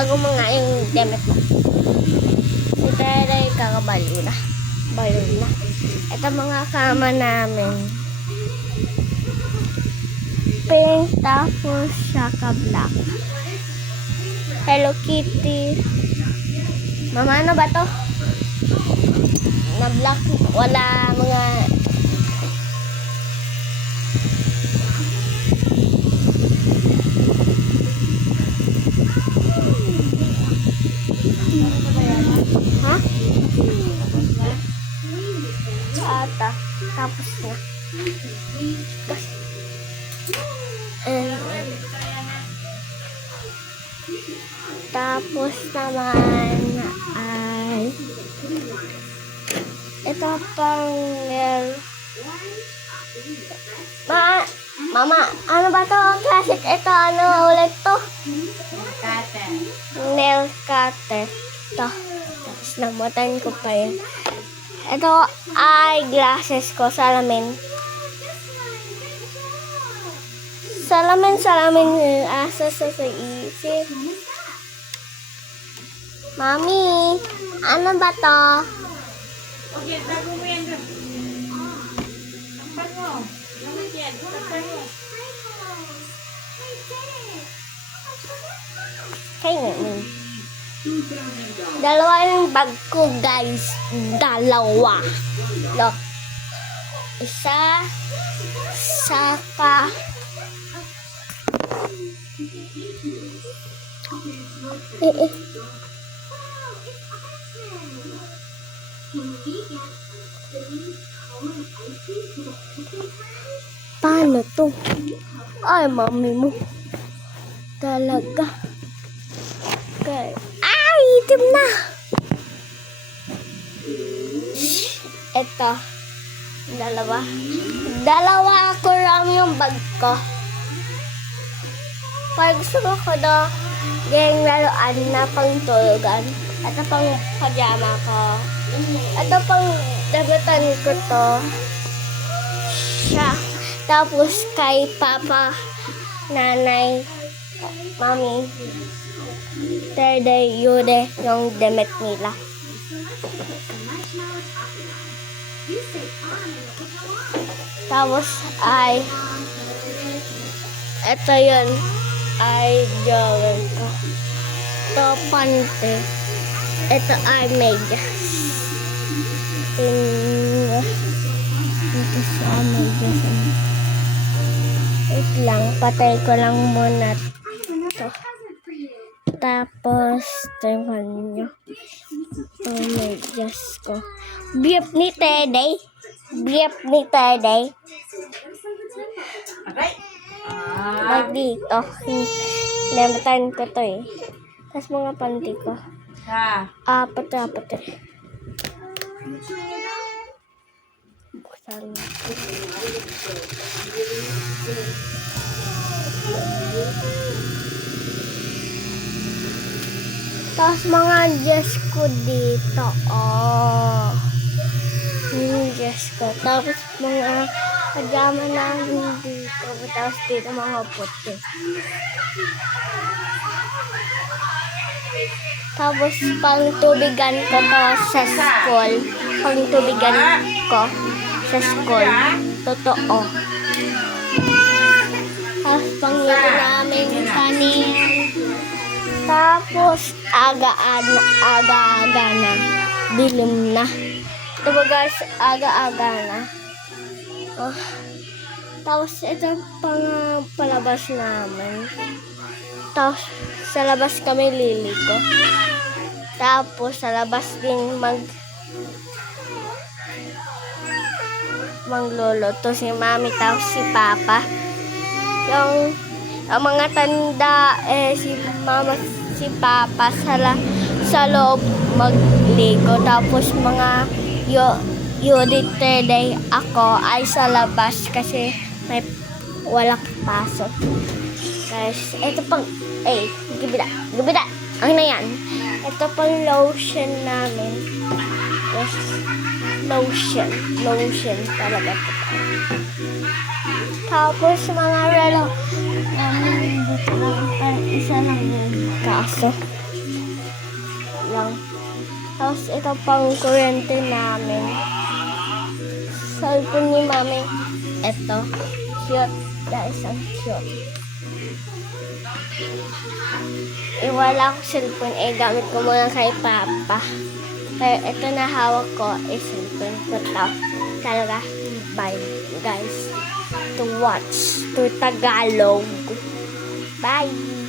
itago mo nga yung damit mo. Si Tere, kakabalo na. Balo na. Ito mga kama namin. Pink, tapos Shaka Black. Hello Kitty. Mama, ano ba to? Na black, wala mga... Ha? Ata. Tapos na. Tapos naman ay ito pang Mama, ano ba to? Classic ito, ano ulit to? Nail cutter. Ito. Tapos namutan ko pa yun. Ito ay glasses ko, salamin. Salamin, asa sa isip. Mami, ano ba to? Okay, tago mo yan doon. Takpan mo. Lamit yan. Takpan mo. Kaya dalawa yung bag ko, guys. Dalawa. Look. Isa. Saka. Paano to? Ay, mami mo. Talaga. Okay. Ay, itim na. Ito. Dalawa ako lang yung bag ko. Pag gusto ko na gayang laruan na pang tulugan. Ito pang pajama ko. Ito pang dagatan ko to. Siya. Tapos kay Papa, Nanay, Mami, Terde, Yude, yung damit nila. Tapos ay ito yun ay jogging ko. Ito pante. Ito ay medyas. Ito sa medyas. Wait lang, patay ko lang muna ito. Tapos tingnan nyo. Ito medyas ko. Beep ni Tede. Beep ni Tede. Okay. Bag dito. Lematan ko to eh. Tapos mga panty ko. Apat. Buksan natin. Tapos mga dress ko dito. Oh. Yung dress ko. Tapos mga pajama namin dito. Tapos dito mga puti. Tapos pang tubigan ko to sa school. Pang tubigan ko sa school. Totoo. Tapos pang yun namin kanin. Tapos aga-aga na. Dilim na. Ito ba guys, aga-aga na. Oh. Tapos ito pang palabas namin. Tapos sa labas kami liliko. Tapos sa labas din magluluto si Mami tapos si Papa. Yung mga tanda si Mama si Papa sa loob magligo. Tapos mga Terde ako ay sa labas kasi may walang pasok. Guys, ito pang gibida. Ano na yan? Ito pang lotion namin. Yes. Lotion talaga ito. Tapos mga relo. Isa lang yun. Kaso. ito pang kuryente namin. Cellphone ni mami. Ito. Cute. Guys, ang cute. Wala akong cellphone. Gamit ko muna kay Papa. Pero ito na hawak ko is cellphone ko to. Talaga. Bye, guys. To watch. To Tagalog. Bye.